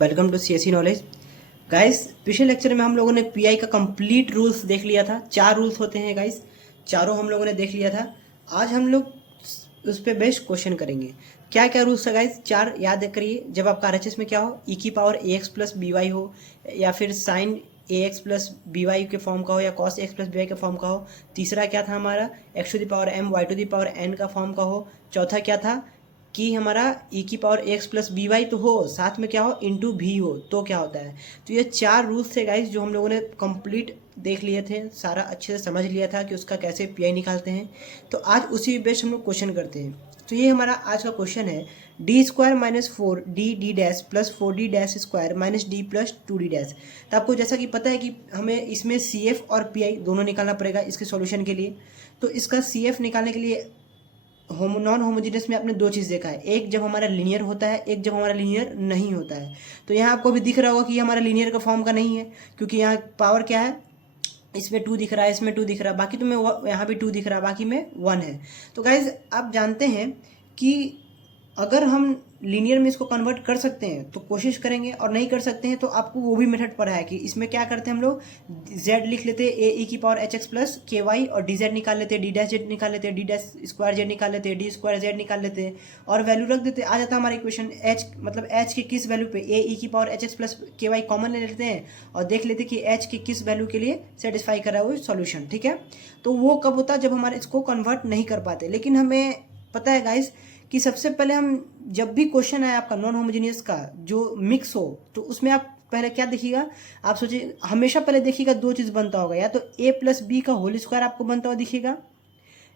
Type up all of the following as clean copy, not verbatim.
Welcome to CSC knowledge. Guys, पिछले lecture में हम लोगों ने पीआई का कंप्लीट रूल्स देख लिया था। 4 रूल्स होते हैं गाइस, चारों हम लोगों ने देख लिया था। आज हम लोग उस पर बेस्ड क्वेश्चन करेंगे। क्या क्या रूल्स है गाइस? 4 याद करिए। जब आपका आरएचएस में क्या हो, ई की power a x plus b y हो, या फिर sine a x plus b y के फॉर्म का हो, या cos x plus b y के फॉर्म का हो। तीसरा क्या था हमारा, x to the power m y to the power n का फॉर्म का हो। चौथा क्या था कि हमारा ई की power x plus b y तो हो, साथ में क्या हो, इंटू भी हो, तो क्या होता है। तो ये 4 रूल्स थे गाइज, जो हम लोगों ने कंप्लीट देख लिए थे, सारा अच्छे से समझ लिया था कि उसका कैसे पीआई निकालते हैं। तो आज उसी बेस्ड हम लोग क्वेश्चन करते हैं। तो ये हमारा आज का क्वेश्चन है, D square minus 4 D dash plus 4 D dash square minus D plus 2 D dash. तो आपको जैसा कि पता है कि हमें इसमें सी एफ और पी आई दोनों निकालना पड़ेगा इसके सॉल्यूशन के लिए। तो इसका सी एफ निकालने के लिए नॉन होमोजीनियस में आपने 2 चीज़ देखा है, एक जब हमारा लीनियर होता है, एक जब हमारा लीनियर नहीं होता है। तो यहाँ आपको भी दिख रहा होगा कि हमारा लीनियर का फॉर्म का नहीं है, क्योंकि यहाँ पावर क्या है, इसमें 2 दिख रहा है, इसमें 2 दिख रहा है, बाकी तो में यहाँ भी 2 दिख रहा है, बाकी में 1 है। तो गाइज आप जानते हैं कि अगर हम लीनियर में इसको कन्वर्ट कर सकते हैं तो कोशिश करेंगे, और नहीं कर सकते हैं तो आपको वो भी मेथड पढ़ा है कि इसमें क्या करते हैं हम लोग, z लिख लेते हैं ए ई की पावर एच एक्स प्लस के वाई, और डी जेड निकाल लेते हैं, डी डैश जेड निकाल लेते हैं, डी डैश स्क्वायर जेड निकाल लेते हैं, डी स्क्वायर जेड निकाल लेते हैं, और वैल्यू रख देते हैं। आ जाता है हमारा इक्वेशन एच, मतलब एच के किस वैल्यू पे ए ई की पावर एच एक्स प्लस के वाई कॉमन ले लेते हैं और देख लेते हैं कि एच के किस वैल्यू के लिए सेटिस्फाई कर रहा है वो सॉल्यूशन। ठीक है, तो वो कब होता है, जब हमारे इसको कन्वर्ट नहीं कर पाते। लेकिन हमें पता है गाइस कि सबसे पहले हम जब भी क्वेश्चन आए आपका नॉन होमोजीनियस का जो मिक्स हो, तो उसमें आप पहले क्या देखिएगा, आप सोचिए, हमेशा पहले देखिएगा 2 चीज़ बनता होगा, या तो ए प्लस बी का होल स्क्वायर आपको बनता हुआ दिखेगा,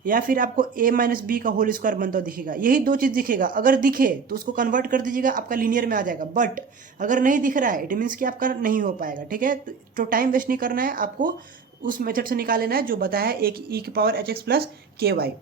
या फिर आपको ए माइनस बी का होल स्क्वायर बनता हुआ दिखेगा। यही 2 चीज़ दिखेगा। अगर दिखे तो उसको कन्वर्ट कर दीजिएगा, आपका लीनियर में आ जाएगा। बट अगर नहीं दिख रहा है, इट मीन्स कि आपका नहीं हो पाएगा। ठीक है, तो टाइम वेस्ट नहीं करना है, आपको उस मेथड से निकाल लेना है जो बताया है, एक ई की पावर एच एक्स प्लस के वाई।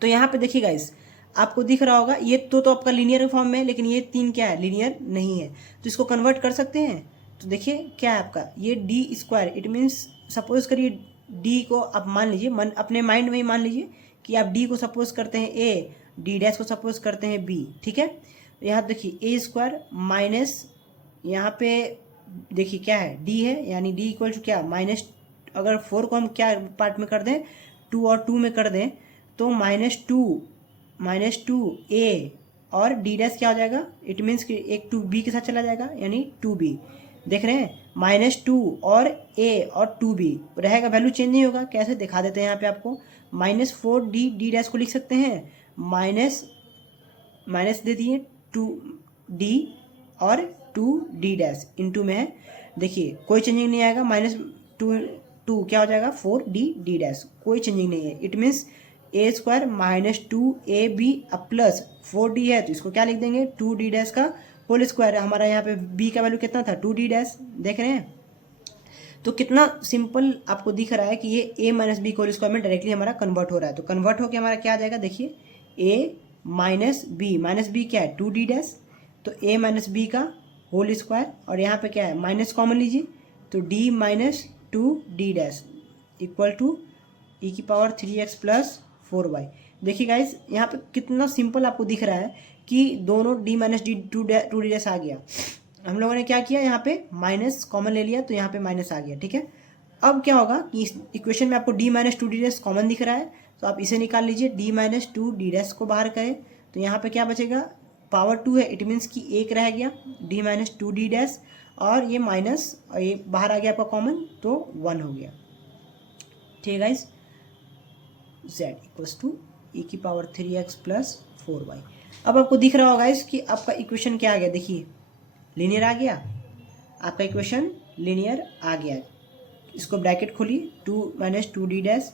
तो यहाँ पे देखिएगा, इस आपको दिख रहा होगा ये तो आपका लीनियर फॉर्म में है, लेकिन ये 3 क्या है, लीनियर नहीं है। तो इसको कन्वर्ट कर सकते हैं। तो देखिए क्या है आपका, ये D square, it means suppose करिए डी को आप मान लीजिए, अपने माइंड में ही मान लीजिए कि आप डी को सपोज करते हैं ए, डी डैश को सपोज करते हैं बी। ठीक है, तो यहाँ देखिए ए स्क्वायर माइनस, यहाँ पे देखिए क्या है, डी है, यानी डी इक्वल टू क्या, माइनस, अगर 4 को हम क्या पार्ट में कर दें, 2 और 2 में कर दें, तो माइनस टू ए और डी डैश क्या हो जाएगा, इट मीन्स कि एक 2b के साथ चला जाएगा, यानी 2b। देख रहे हैं, -2 और a और 2b रहेगा, वैल्यू चेंज नहीं होगा। कैसे दिखा देते हैं यहाँ पे आपको, -4d डी डैश को लिख सकते हैं, माइनस दे दिए 2d और 2d डैश इंटू में है। देखिए कोई चेंजिंग नहीं आएगा, -2 क्या हो जाएगा, 4d डैश, कोई चेंजिंग नहीं है। It means A square -2ab plus 4d है, तो इसको क्या लिख देंगे, 2d डैश का होल स्क्वायर है। हमारा यहाँ पे b का वैल्यू कितना था, 2d डैश। देख रहे हैं, तो कितना सिंपल आपको दिख रहा है कि ये a माइनस बी का होल स्क्वायर में डायरेक्टली हमारा कन्वर्ट हो रहा है। तो कन्वर्ट होकर हमारा क्या आ जाएगा, देखिए a माइनस बी क्या है, 2d डैश, तो a माइनस बी का होल स्क्वायर, और यहाँ पे क्या है, माइनस कॉमन लीजिए, तो d minus 2d dash equal to E की पावर 3x प्लस 4y। देखिए गाइस, यहाँ पे कितना सिंपल आपको दिख रहा है कि दोनों d minus D two D dash आ गया। हम लोगों ने क्या किया, यहाँ पे माइनस कॉमन ले लिया, तो यहाँ पे माइनस आ गया। ठीक है, अब क्या होगा कि इस इक्वेशन में आपको d minus 2d dash common दिख रहा है, तो आप इसे निकाल लीजिए, d माइनस 2d डैश को बाहर करें, तो यहाँ पे क्या बचेगा, पावर 2 है, इट मीन्स कि 1 रह गया, d माइनस 2d डैश, और ये माइनस, और ये बाहर आ गया आपका कॉमन, तो 1 हो गया। ठीक है guys, z equals to E की पावर 3x प्लस 4y। अब आपको दिख रहा होगा इस कि आपका इक्वेशन क्या आ गया, देखिए लीनियर आ गया, आपका इक्वेशन लीनियर आ गया। इसको ब्रैकेट खोलिए, 2 minus 2d dash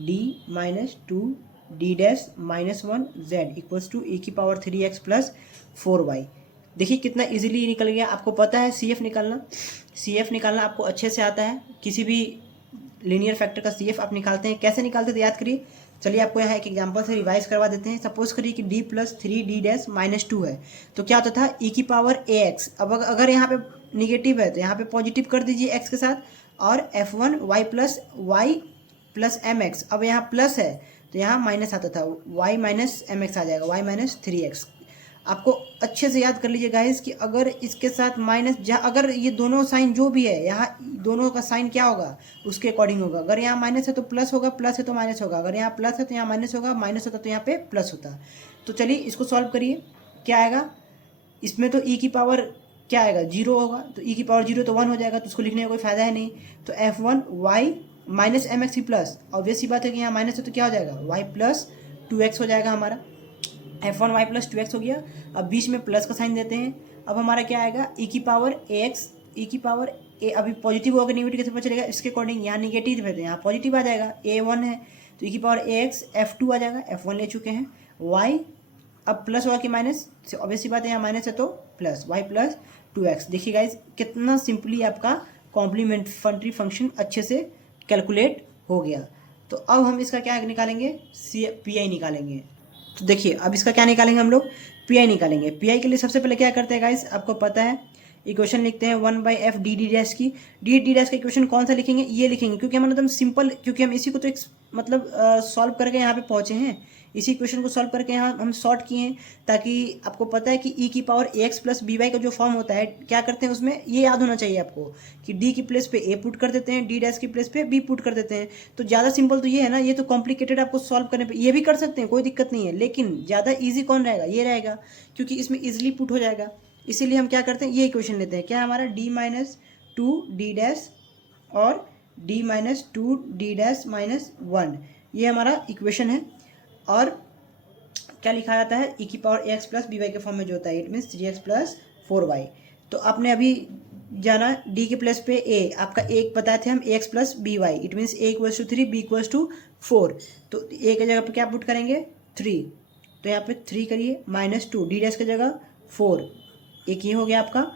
d minus 2d dash -1 z equals to E की पावर 3x प्लस 4y। देखिए कितना इजीली निकल गया। आपको पता है CF निकालना, CF निकालना आपको अच्छे से आता है। किसी भी लीनियर फैक्टर का CF आप निकालते हैं, कैसे निकालते थे याद करिए। चलिए आपको यहाँ एक एग्जांपल से रिवाइज करवा देते हैं। सपोज करिए कि d प्लस 3d डैश -2 है, तो क्या होता था, e की पावर ax। अब अगर यहाँ पे निगेटिव है तो यहाँ पे पॉजिटिव कर दीजिए x के साथ, और f1 y प्लस mx। अब यहाँ प्लस है तो यहाँ माइनस आता था, y माइनस mx आ जाएगा, y माइनस 3x। आपको अच्छे से याद कर लीजिए गाइस कि अगर इसके साथ माइनस, अगर ये दोनों साइन जो भी है यहाँ दोनों का साइन क्या होगा उसके अकॉर्डिंग होगा। अगर यहाँ माइनस है तो प्लस होगा, प्लस है तो माइनस होगा, अगर यहाँ प्लस है तो यहाँ माइनस होगा, माइनस होता तो यहाँ पे प्लस होता। तो चलिए इसको सॉल्व करिए, क्या आएगा इसमें, तो ई की पावर क्या आएगा 0 होगा, तो ई की पावर 0 तो 1 हो जाएगा, तो उसको लिखने का कोई फायदा है नहीं। तो f1 y minus M X plus, obvious सी बात है कि यहाँ माइनस है तो क्या हो जाएगा y प्लस 2x हो जाएगा हमारा, f1 y प्लस 2x हो गया। अब बीच में प्लस का साइन देते हैं, अब हमारा क्या आएगा e की पावर ax, e की पावर a, अभी पॉजिटिव होगा नेगेटिव कैसे पता चलेगा, इसके अकॉर्डिंग यहाँ नेगेटिव है तो यहाँ पॉजिटिव आ जाएगा, a1 है तो e की पावर ax f2 आ जाएगा, f1 ले चुके हैं, y अब प्लस होगा कि माइनस, ऑब्वियस सी बात है यहाँ माइनस है तो प्लस, y प्लस 2x। देखिए गाइज कितना सिंपली आपका कॉम्प्लीमेंट्री फंक्शन अच्छे से कैलकुलेट हो गया। तो अब हम इसका क्या निकालेंगे, पी आई निकालेंगे। तो देखिए अब इसका क्या निकालेंगे हम लोग, पी आई निकालेंगे। पी आई के लिए सबसे पहले क्या करते हैं गाइज, आपको पता है इक्वेशन लिखते हैं 1/f डी डी डैश की। डी डी डैश का इक्वेशन कौन सा लिखेंगे, ये लिखेंगे, क्योंकि हमारा एकदम सिंपल, क्योंकि हम इसी को तो एक मतलब सॉल्व करके यहाँ पे पहुँचे हैं, इसी क्वेश्चन को सॉल्व करके यहाँ हम सॉर्ट किए हैं, ताकि आपको पता है कि ई की power ax plus b y का जो फॉर्म होता है क्या करते हैं उसमें, ये याद होना चाहिए आपको कि डी की प्लेस पे ए पुट कर देते हैं, डी डैश की प्लेस पे बी पुट कर देते हैं। तो ज़्यादा सिंपल तो ये है ना, ये तो कॉम्प्लिकेटेड आपको सॉल्व करने पे ये भी कर सकते हैं, कोई दिक्कत नहीं है, लेकिन ज़्यादा ईजी कौन रहेगा, ये रहेगा, क्योंकि इसमें ईजिली पुट हो जाएगा। इसीलिए हम क्या करते हैं, ये इक्वेशन लेते हैं, क्या हमारा d माइनस 2 डी डैश और d minus 2 D dash minus 1, ये हमारा इक्वेशन है। और क्या लिखा जाता है, e की power ax plus b y के फॉर्म में जो होता है, it means 3x plus 4y। तो आपने अभी जाना d के प्लेस पे a, आपका एक बताए थे हम ax plus b y, it means a equals to 3 b equals to 4। तो a की जगह पे क्या पुट करेंगे 3, तो यहाँ पे 3 करिए, माइनस 2 डी डैश की जगह 4, एक ये हो गया आपका,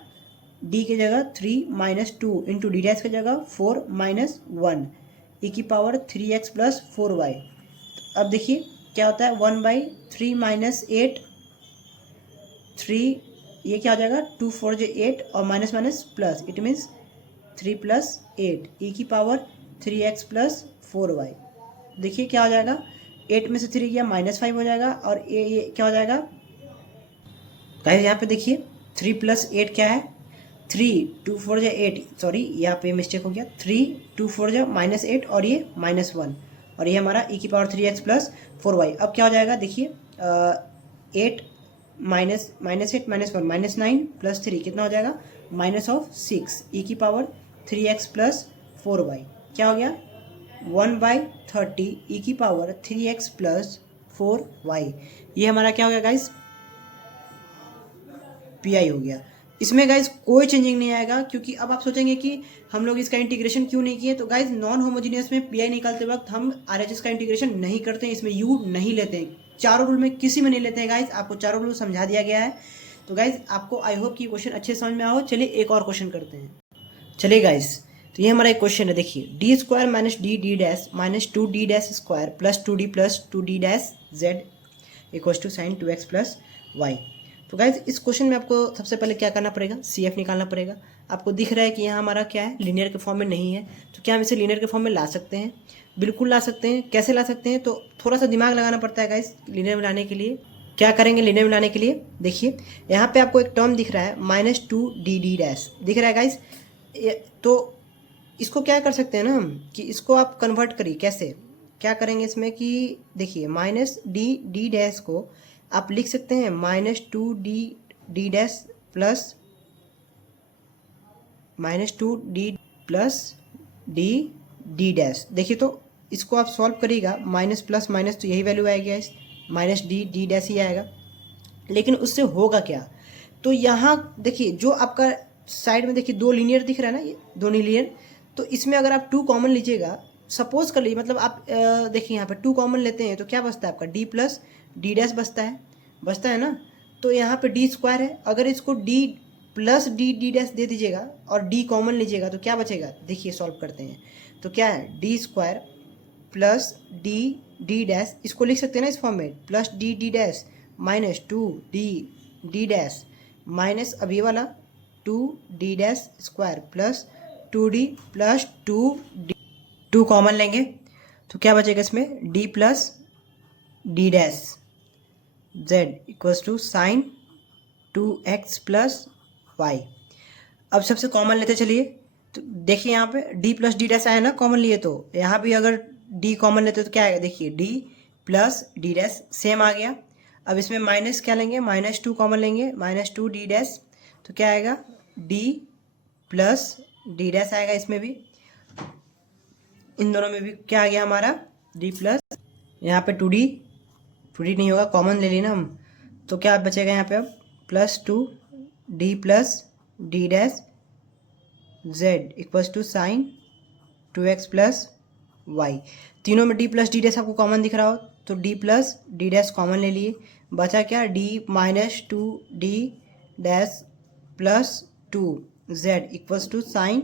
d की जगह 3 माइनस 2 इंटू डी डैश की जगह 4 माइनस 1, e की पावर 3x प्लस 4y। अब देखिए क्या होता है 1/3 माइनस 8, 3 ये क्या हो जाएगा 2 4 जो 8 और minus minus plus, it means 3 plus 8 e की पावर 3x प्लस 4y। देखिए क्या हो जाएगा, 8 में से 3 गया -5 हो जाएगा, और ये क्या हो जाएगा गाइस, यहाँ पे देखिए 3 प्लस 8 क्या है, 3 2 4 जो 8, सॉरी यहाँ पे मिस्टेक हो गया, 3 2 4 जो -8 और ये -1, और ये हमारा e की पावर 3x प्लस 4y। अब क्या हो जाएगा देखिए 8 माइनस 8 -1 -9 प्लस 3 कितना हो जाएगा -6 e की पावर 3x प्लस 4y, क्या हो गया 1/30 e की पावर 3x प्लस 4y। ये हमारा क्या हो गया गाइस, पी आई हो गया। इसमें गाइज कोई चेंजिंग नहीं आएगा, क्योंकि अब आप सोचेंगे कि हम लोग इसका इंटीग्रेशन क्यों नहीं किए। तो गाइज नॉन होमोजीनियस में पी आई निकालते वक्त हम आरएचएस का इंटीग्रेशन नहीं करते हैं, इसमें यू नहीं लेते हैं, चारों रूल में किसी में नहीं लेते हैं गाइज, आपको चारों रूल समझा दिया गया है। तो गाइज आपको आई होप कि क्वेश्चन अच्छे समझ में आओ। चलिए एक और क्वेश्चन करते हैं। चलिए गाइज तो ये हमारा एक क्वेश्चन है, देखिए D square minus D D dash minus 2d dash square plus 2d plus 2d dash z equals to sine 2x plus y. तो गाइज इस क्वेश्चन में आपको सबसे पहले क्या करना पड़ेगा, सी एफ निकालना पड़ेगा। आपको दिख रहा है कि यहाँ हमारा क्या है, लीनियर के फॉर्म में नहीं है, तो क्या हम इसे लीनियर के फॉर्म में ला सकते हैं, बिल्कुल ला सकते हैं। कैसे ला सकते हैं, तो थोड़ा सा दिमाग लगाना पड़ता है गाइज लीनियर में लाने के लिए। क्या करेंगे लीनियर में लाने के लिए, देखिए यहाँ पे आपको एक टर्म दिख रहा है -2d डैश दिख रहा है गाइज। तो इसको क्या कर सकते हैं ना हम, कि इसको आप कन्वर्ट करिए। कैसे, क्या करेंगे इसमें कि देखिए -d डैश को आप लिख सकते हैं -2d dash plus -2d plus d dash. देखिए तो इसको आप सॉल्व करिएगा, माइनस प्लस माइनस तो यही वैल्यू आएगी, -d डैश ही आएगा। लेकिन उससे होगा क्या, तो यहाँ देखिए जो आपका साइड में देखिए 2 लीनियर दिख रहा है ना, ये 2 लीनियर, तो इसमें अगर आप 2 कॉमन लीजिएगा, सपोज कर लीजिए, मतलब आप देखिए यहाँ पे 2 कॉमन लेते हैं तो क्या बचता है आपका d प्लस d डैश बचता है ना। तो यहाँ पे d स्क्वायर है, अगर इसको d प्लस d डैश दे दीजिएगा और d कॉमन लीजिएगा तो क्या बचेगा, देखिए सॉल्व करते हैं। तो क्या है d square plus d dash, इसको लिख सकते हैं ना इस फॉर्म में, plus d dash minus 2d dash minus अब ये वाला 2d dash square plus 2d plus 2 common लेंगे तो क्या बचेगा इसमें, d plus d dash z equals to sine 2x plus y. अब सबसे कॉमन लेते चलिए, तो देखिए यहाँ पे डी प्लस डी डैश आया ना कॉमन लिए, तो यहाँ भी अगर डी कॉमन लेते तो क्या आएगा, देखिए D plus D dash same आ गया। अब इसमें माइनस क्या लेंगे, -2 कॉमन लेंगे, -2 डी डैश, तो क्या आएगा डी प्लस डी डैश आएगा। इसमें भी इन दोनों में भी क्या आ गया हमारा डी प्लस, यहाँ पे 2d नहीं होगा, कॉमन ले लेना हम, तो क्या बचेगा यहाँ पे अब +2d plus D dash z equals to sine 2x plus y. तीनों में d प्लस डी डैश आपको कॉमन दिख रहा हो तो d plus D dash common ले लिए, बचा क्या d -2d dash plus 2z equals to sine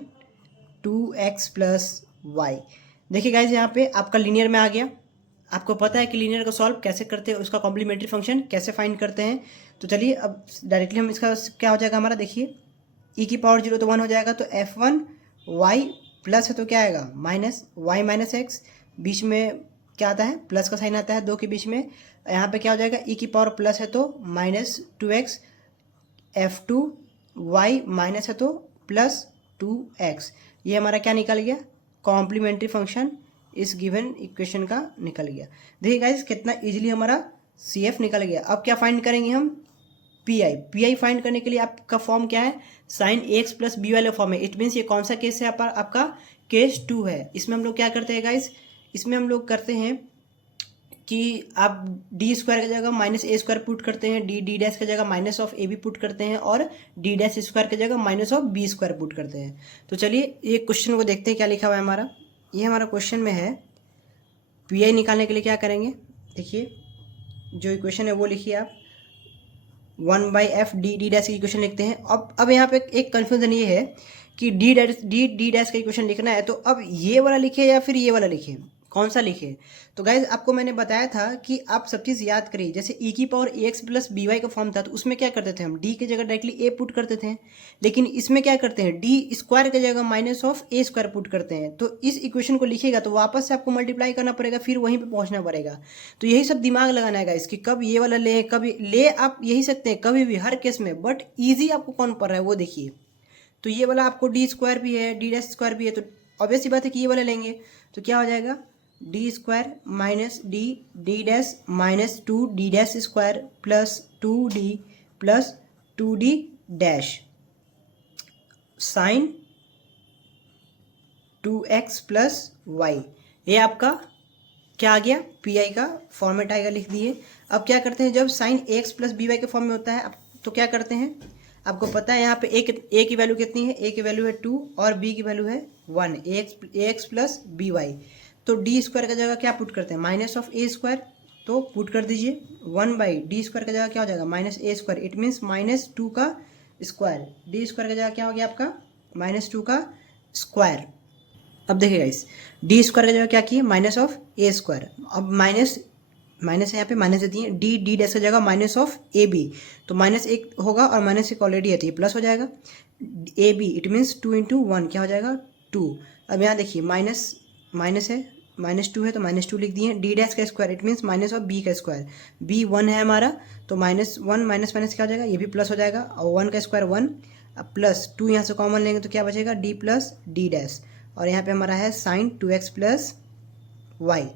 2x plus y. देखिए गाइज यहाँ पे आपका लीनियर में आ गया। आपको पता है कि लीनियर को सॉल्व कैसे करते हैं, उसका कॉम्प्लीमेंट्री फंक्शन कैसे फाइंड करते हैं। तो चलिए अब डायरेक्टली हम इसका क्या हो जाएगा हमारा, देखिए e की पावर 0 तो 1 हो जाएगा, तो f1 y प्लस है तो क्या आएगा -y माइनस एक्स, बीच में क्या आता है प्लस का साइन आता है 2 के बीच में, यहाँ पे क्या हो जाएगा e की पावर प्लस है तो -2x, f2 y माइनस है तो +2x। ये हमारा क्या निकल गया, कॉम्प्लीमेंट्री फंक्शन इस गिवन इक्वेशन का निकल गया। देखिए गाइस कितना इजीली हमारा CF निकल गया। अब क्या फाइंड करेंगे हम, PI फाइंड करने के लिए आपका फॉर्म क्या है, साइन AX प्लस बी वाले फॉर्म है। इट मीन्स ये कौन सा केस है, आपका केस 2 है। इसमें हम लोग क्या करते हैं गाइस, इसमें हम लोग करते हैं कि आप डी स्क्वायर की जगह -a² पुट करते हैं, डी डैश की जगह -ab पुट करते हैं, और डी डैश स्क्वायर की जगह -b² पुट करते हैं। तो चलिए ये क्वेश्चन को देखते हैं क्या लिखा हुआ है हमारा। ये हमारा क्वेश्चन में है, PI निकालने के लिए क्या करेंगे, देखिए जो इक्वेशन है वो लिखिए आप, 1/f डी डैश की इक्वेशन लिखते हैं। अब यहाँ पे एक कन्फ्यूजन ये है कि डी डैश का इक्वेशन लिखना है, तो अब ये वाला लिखे या फिर ये वाला लिखे, कौन सा लिखे। तो गाइज आपको मैंने बताया था कि आप सब चीज़ याद करिए। जैसे e की पावर ax प्लस by का फॉर्म था, तो उसमें क्या करते थे हम, d की जगह डायरेक्टली a पुट करते थे, लेकिन इसमें क्या करते हैं d स्क्वायर की जगह -a² पुट करते हैं। तो इस इक्वेशन को लिखेगा तो वापस से आपको मल्टीप्लाई करना पड़ेगा, फिर वहीं पर पहुँचना पड़ेगा। तो यही सब दिमाग लगाना है गाइज कि कब ये वाला ले, कभी ले आप यही सकते हैं कभी भी, हर केस में, बट ईजी आपको कौन पड़ रहा है वो देखिए। तो ये वाला आपको डी स्क्वायर भी है, डी डैश स्क्वायर भी है, तो ऑब्वियस सी बात है कि ये वाला लेंगे। तो क्या हो जाएगा, D square minus D dash -2d dash square plus 2d plus 2d dash sine 2x plus y. ये आपका क्या आ गया, PI का फॉर्मेट आएगा, लिख दिए। अब क्या करते हैं, जब साइन AX प्लस BY के फॉर्म में होता है तो क्या करते हैं, आपको पता है यहाँ पे a की वैल्यू कितनी है, a की वैल्यू है 2 और b की वैल्यू है 1, ax प्लस by। तो डी स्क्वायर की जगह क्या पुट करते हैं, -a², तो पुट कर दीजिए 1/d² की जगह क्या हो जाएगा -a², इट मीन्स -2 का स्क्वायर, डी स्क्वायर की जगह क्या हो गया आपका -2 का स्क्वायर। अब देखिएगा इस डी स्क्वायर की जगह क्या किए, -a², अब माइनस है यहाँ पे माइनस देती है, डी डैश की जगह -ab, तो -1 होगा और -1 ऑलरेडी है तो ये प्लस हो जाएगा, ab इट मीन्स 2 × 1 क्या हो जाएगा 2। अब यहाँ देखिए माइनस है, -2 है तो -2 लिख दिए, डी डैश का स्क्वायर इट मीन्स -b का स्क्वायर, b 1 है हमारा तो -1 माइनस क्या हो जाएगा, ये भी प्लस हो जाएगा, और 1 का स्क्वायर 1, अब प्लस 2 यहाँ से कॉमन लेंगे तो क्या बचेगा, d प्लस डी डैश, और यहाँ पे हमारा है साइन 2x प्लस वाई।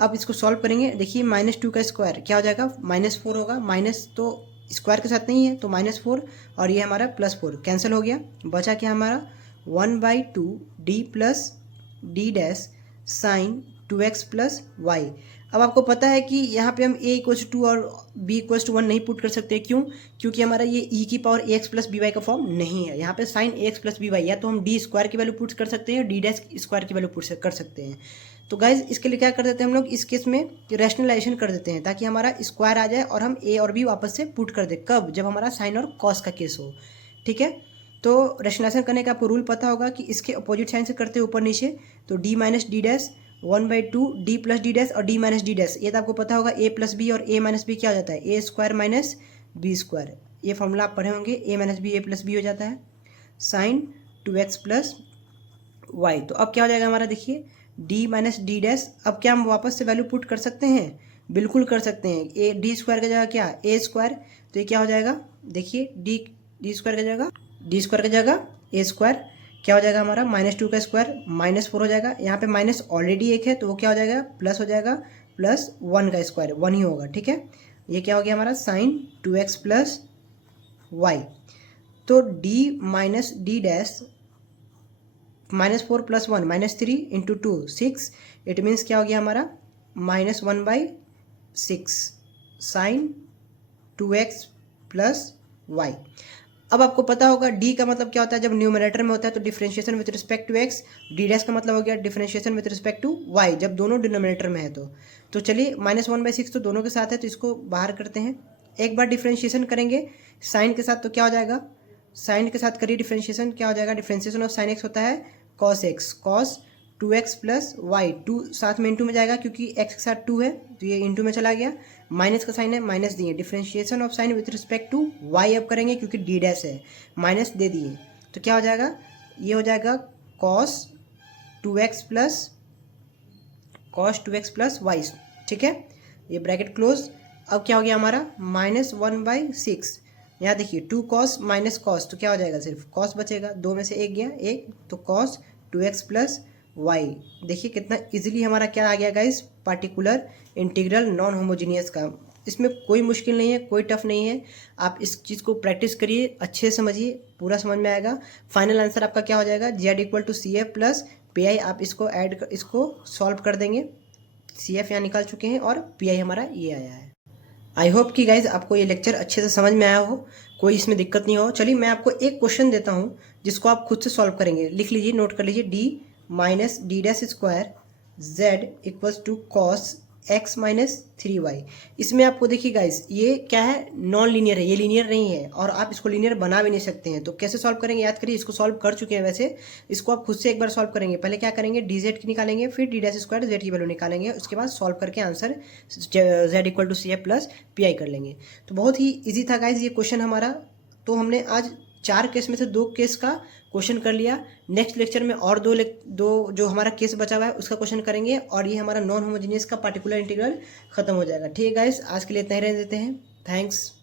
अब इसको सॉल्व करेंगे, देखिए -2 का स्क्वायर क्या हो जाएगा, -4 होगा, माइनस तो स्क्वायर के साथ नहीं है तो -4, और ये हमारा +4 कैंसिल हो गया, बचा क्या हमारा 1/2 d plus D dash sine 2x plus y. अब आपको पता है कि यहाँ पे हम a = 2 और b = 1 नहीं पुट कर सकते, क्यों, क्योंकि हमारा ये e की पावर ax प्लस by का फॉर्म नहीं है। यहाँ पे साइन ax प्लस by, या तो हम डी स्क्वायर की वैल्यू पुट कर सकते हैं, डी डैश स्क्वायर की वैल्यू पुट कर सकते हैं। तो गाइज इसके लिए क्या कर देते हैं हम लोग, इस केस में रैशनलाइजेशन कर देते हैं ताकि हमारा स्क्वायर आ जाए और हम a और b वापस से पुट कर दें, कब, जब हमारा साइन और कॉस का केस हो, ठीक है। तो रैशनलाइजेशन करने का आपको रूल पता होगा कि इसके अपोजिट साइन से करते हैं ऊपर नीचे, तो d minus D dash 1/2 d plus D dash और d माइनस डी डैश, ये तो आपको पता होगा a प्लस बी और a माइनस बी क्या हो जाता है, a² माइनस b², ये फॉर्मूला आप पढ़े होंगे, a minus b a plus b हो जाता है साइन 2x प्लस वाई। तो अब क्या हो जाएगा हमारा, देखिए d माइनस डी डैश, अब क्या हम वापस से वैल्यू पुट कर सकते हैं, बिल्कुल कर सकते हैं, डी स्क्वायर की जगह क्या a², तो ये क्या हो जाएगा, देखिए डी स्क्वायर का जगह ए स्क्वायर क्या हो जाएगा हमारा, -2 का स्क्वायर -4 हो जाएगा। यहाँ पे माइनस ऑलरेडी एक है तो वो क्या हो जाएगा, प्लस हो जाएगा, +1 का स्क्वायर 1 ही होगा, ठीक है। ये क्या हो गया हमारा sin 2x + y। तो d minus D dash -4 + 1 -3 × 2 6, it means क्या हो गया हमारा -1/6 sin 2x + y। अब आपको पता होगा d का मतलब क्या होता है, जब न्यूमरेटर में होता है तो differentiation with respect to x, d dash का मतलब हो गया differentiation with respect to y जब दोनों डिनोमिनेटर में है तो चलिए -1/6 तो दोनों के साथ है तो इसको बाहर करते हैं। एक बार डिफरेंशिएशन करेंगे साइन के साथ तो क्या हो जाएगा, साइन के साथ करिए डिफरेंशिएशन, क्या हो जाएगा, डिफरेंशिएशन ऑफ साइन x होता है cos x, cos 2x + y, 2 साथ में इंटू में जाएगा क्योंकि x के साथ 2 है तो ये इंटू में चला गया, माइनस का साइन है माइनस दिए, differentiation of sine with respect to y अब करेंगे क्योंकि डी डैश है, माइनस दे दिए तो क्या हो जाएगा, ये हो जाएगा cos 2x + y, ठीक है, ये ब्रैकेट क्लोज। अब क्या हो गया हमारा -1/6, यहाँ देखिए 2 cos - cos तो क्या हो जाएगा, सिर्फ cos बचेगा, 2 में से एक गया एक तो cos 2x + y। देखिए कितना इजीली हमारा क्या आ गया guys, particular integral non homogeneous का। इसमें कोई मुश्किल नहीं है, कोई टफ नहीं है, आप इस चीज़ को प्रैक्टिस करिए, अच्छे से समझिए, पूरा समझ में आएगा। फाइनल आंसर आपका क्या हो जाएगा, z = CF + PI। आप इसको सॉल्व कर देंगे, CF यहाँ निकाल चुके हैं और PI हमारा ये आया है। आई होप कि गाइज आपको ये लेक्चर अच्छे से समझ में आया हो, कोई इसमें दिक्कत नहीं हो। चलिए मैं आपको एक क्वेश्चन देता हूँ जिसको आप खुद से सॉल्व करेंगे, लिख लीजिए, नोट कर लीजिए, d - d dash square z = cos x - 3y। इसमें आपको देखिए गाइज ये क्या है, नॉन लीनियर है, ये लीनियर नहीं है और आप इसको लीनियर बना भी नहीं सकते हैं। तो कैसे सॉल्व करेंगे, याद करिए, इसको सॉल्व कर चुके हैं वैसे, इसको आप खुद से एक बार सॉल्व करेंगे। पहले क्या करेंगे, dz की निकालेंगे, फिर d डैश स्क्वायर z की वैल्यू निकालेंगे, उसके बाद सॉल्व करके आंसर z = CF + PI कर लेंगे। तो बहुत ही ईजी था गाइज ये क्वेश्चन हमारा। तो हमने आज 4 केस में से 2 केस का क्वेश्चन कर लिया। नेक्स्ट लेक्चर में और दो जो हमारा केस बचा हुआ है उसका क्वेश्चन करेंगे और ये हमारा नॉन होमोजीनियस का पार्टिकुलर इंटीग्रल खत्म हो जाएगा। ठीक है गाइस, आज के लिए इतना ही रहने देते हैं। थैंक्स।